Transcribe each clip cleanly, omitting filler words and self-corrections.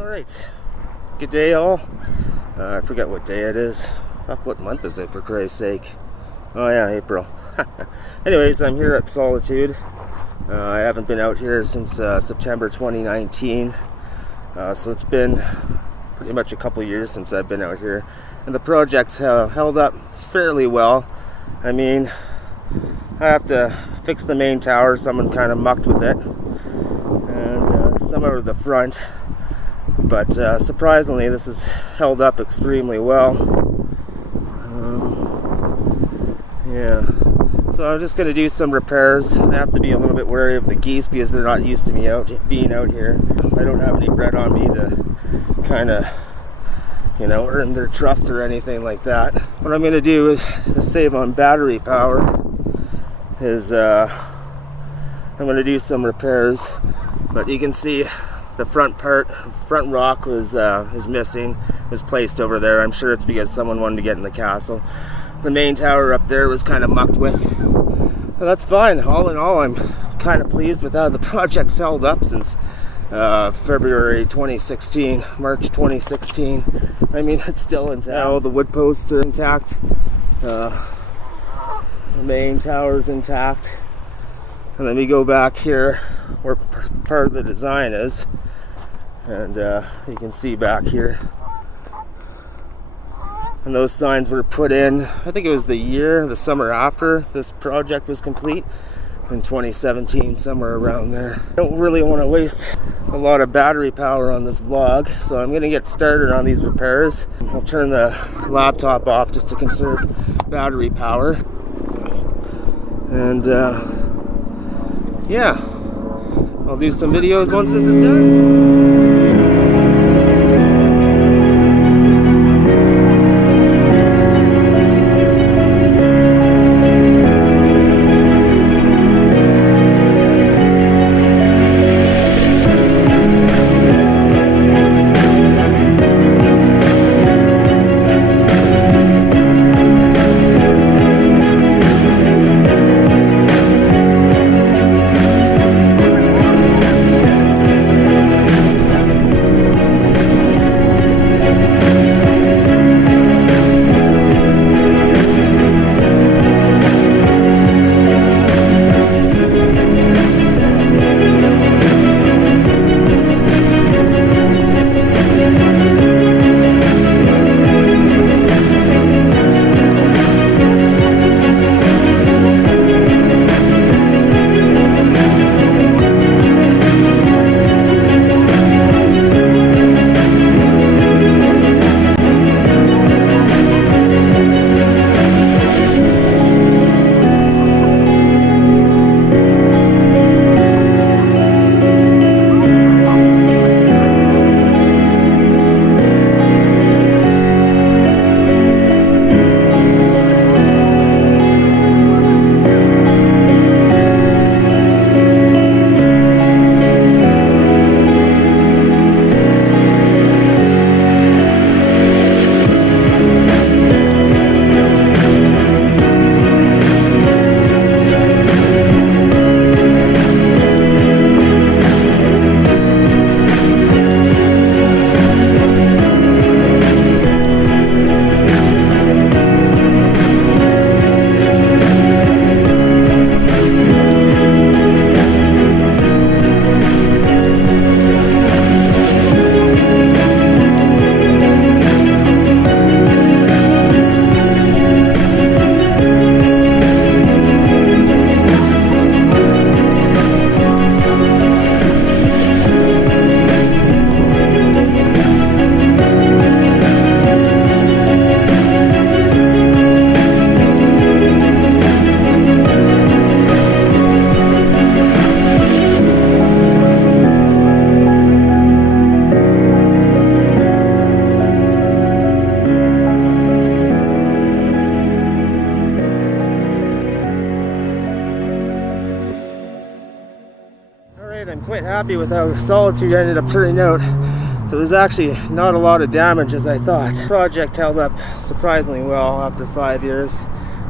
Alright, good day all. I forget what day it is. Fuck, what month is it, for Christ's sake? Oh yeah, April. Anyways, I'm here at Solitude. I haven't been out here since September 2019. So it's been pretty much a couple years since I've been out here. And the project's held up fairly well. I mean, I have to fix the main tower. Someone kind of mucked with it. And some of the front. But surprisingly, this is held up extremely well. Yeah. So I'm just going to do some repairs. I have to be a little bit wary of the geese because they're not used to me being out here. I don't have any bread on me to kind of, earn their trust or anything like that. What I'm going to do is to save on battery power is I'm going to do some repairs. But you can see the front rock is missing. It was placed over there. I'm sure it's because someone wanted to get in the castle. The main tower up there was kind of mucked with. But that's fine. All in all, I'm kind of pleased with how the project's held up since February 2016, March 2016. I mean, it's still intact. All the wood posts are intact. The main tower's intact. And then we go back here where part of the design is. And you can see back here. And those signs were put in, I think it was the summer after this project was complete, in 2017, somewhere around there. I don't really want to waste a lot of battery power on this vlog, so I'm going to get started on these repairs. I'll turn the laptop off just to conserve battery power. And yeah, I'll do some videos once this is done. I'm quite happy with how Solitude ended up turning out. There was actually not a lot of damage as I thought. The project held up surprisingly well after 5 years.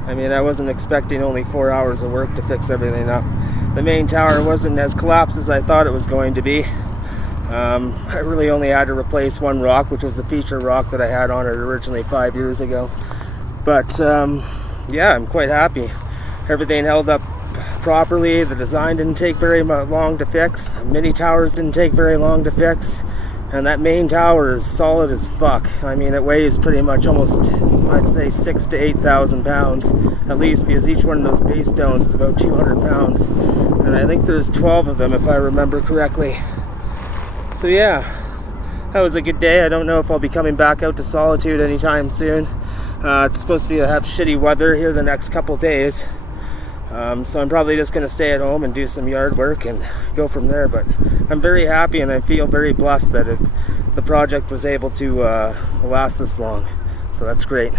I mean, I wasn't expecting only 4 hours of work to fix everything up. The main tower wasn't as collapsed as I thought it was going to be. I really only had to replace one rock, which was the feature rock that I had on it originally 5 years ago. But yeah, I'm quite happy. Everything held up properly. The design didn't take very long to fix. Mini towers didn't take very long to fix. And that main tower is solid as fuck. I mean, it weighs pretty much almost, I'd say 6,000 to 8,000 pounds at least, because each one of those base stones is about 200 pounds. And I think there's 12 of them if I remember correctly. So yeah, that was a good day. I don't know if I'll be coming back out to Solitude anytime soon. It's supposed to have shitty weather here the next couple days. So I'm probably just going to stay at home and do some yard work and go from there. But I'm very happy and I feel very blessed that the project was able to last this long. So that's great.